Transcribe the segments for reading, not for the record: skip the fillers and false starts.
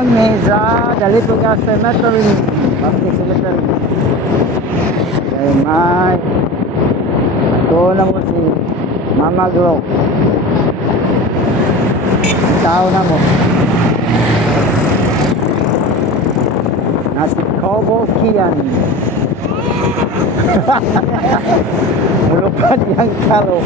Ang mesa, dali po ka cemetery. Baptist cemetery. Kay may. Ito na mo si Mama Glow. Tao na mo. Nasi Kobo Kian. Mulupad yang karo.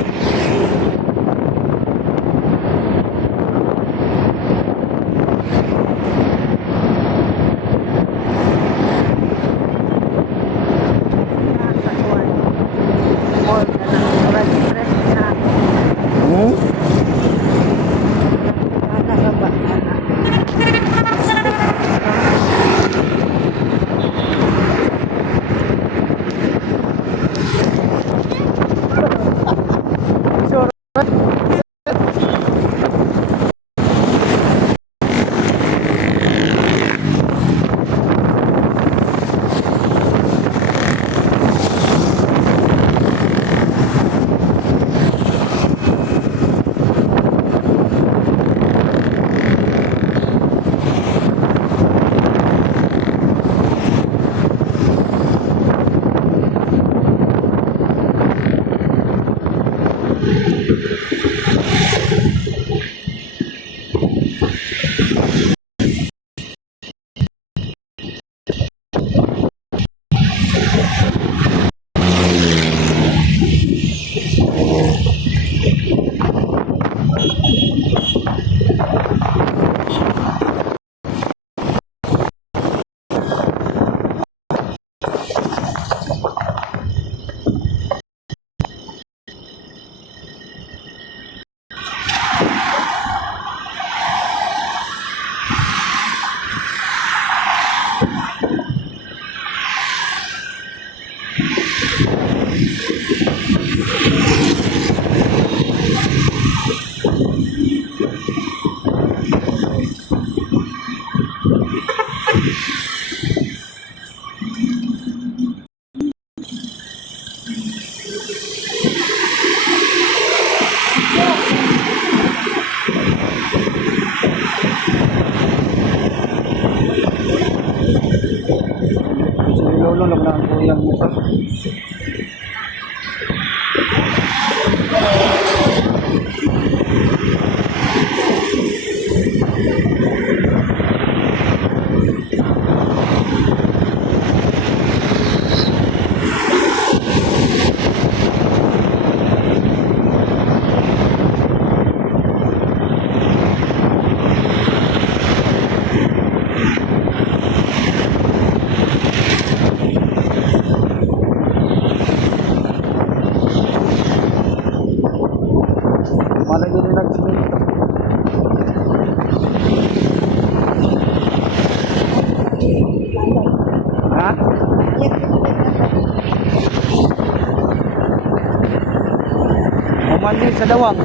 Lolo lang lang po yung motor. Mana gini nagsimik. Ha? Umandi sa dawang.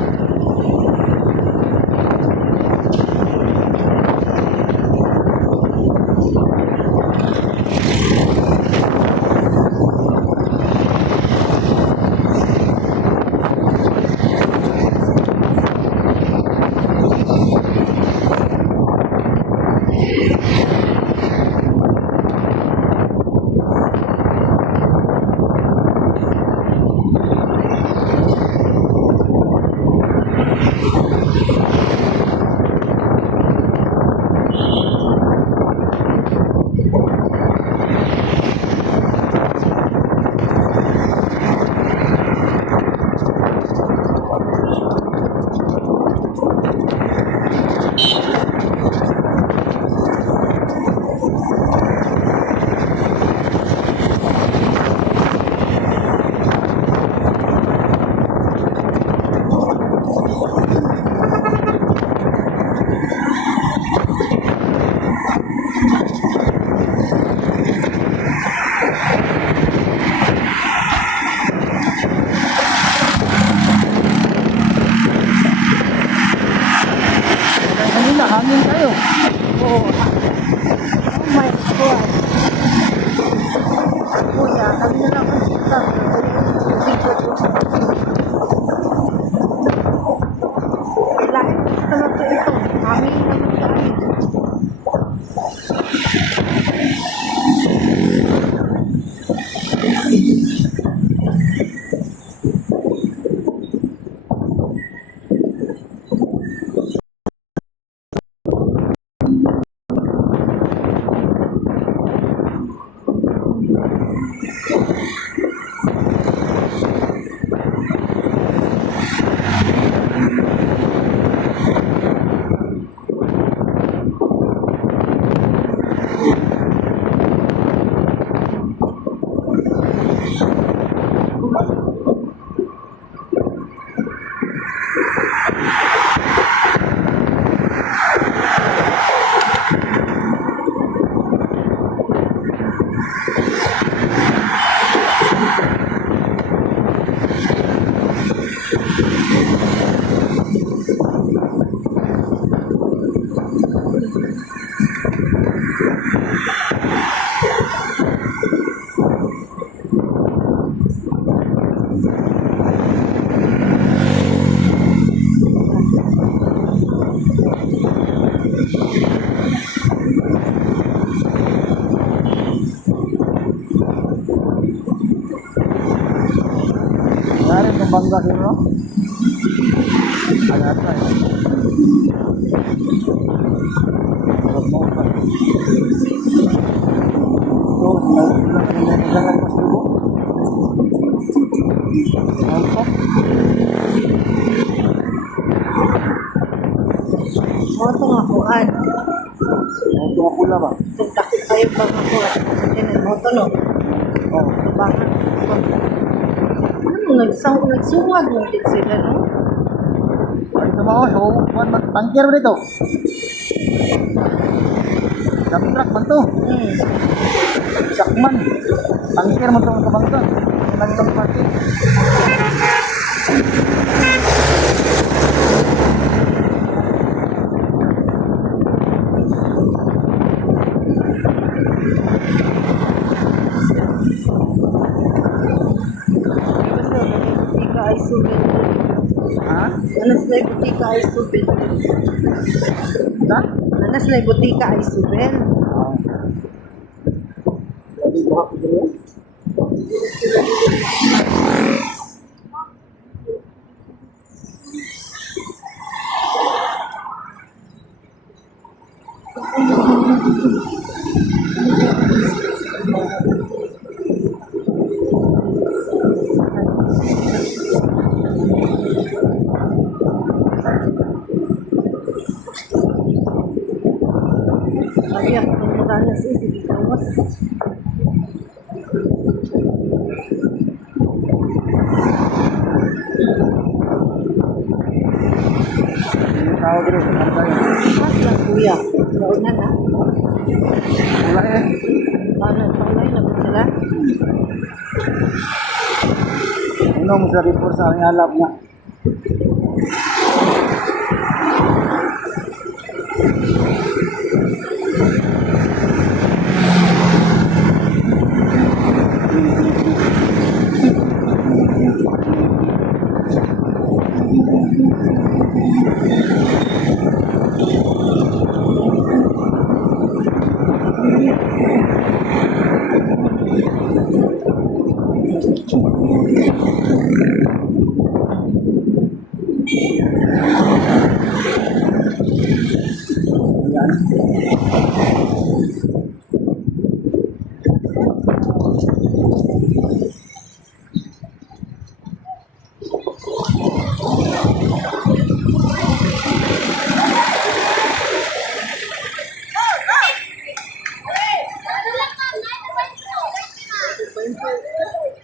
Dari kung bangga sino? Ay, ata eh. Sarap mo pa. So, jangan pas dulu. Apa? Moto nga kuan. Mau tunggu pula ba? Takot kayo pag makuha. Yan, moto no. Oh, Bakit? Ano, nagsuwag mo din sila, no? ay tumaw. So, tangkir mo dito. Dump truck man to. Sakman. Tangkir mo itong kabangton. Nagtong party. Basta, butika ay subin. Ha? Ano sila butika ay subin? Na? Ano sila butika ay subin? Lagi buka ko dito. Ay, ako tumutana siya. Sige, kawas. Yung tao dito. Ano tayo? Mas lang, kuya. Nauna na. Wala eh. Ano, panglay na ba sila? Ano mo sa report sa aking alap niya?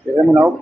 Kaya mo na ako?